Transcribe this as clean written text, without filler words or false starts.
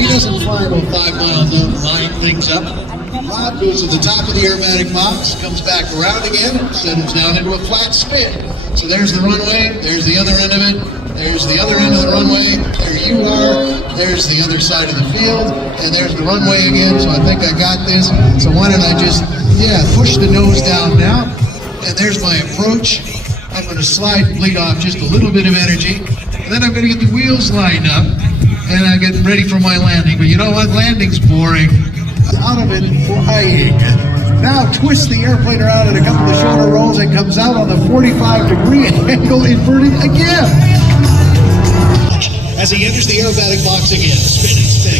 he doesn't fly about 5 miles out and line things up. Rob goes to the top of the aerobatic box, comes back around again, settles down into a flat spin. So there's the runway, there's the other end of it, there's the other end of the runway, there you are, there's the other side of the field, and there's the runway again, so I think I got this. So why don't I just, push the nose down now, and there's my approach. I'm going to slide and bleed off just a little bit of energy, and then I'm going to get the wheels lined up, and I'm getting ready for my landing. But you know what? Landing's boring. Out of it flying. Now twist the airplane around in a couple of shorter rolls and comes out on the 45-degree angle, inverted again. As he enters the aerobatic box again, spinning.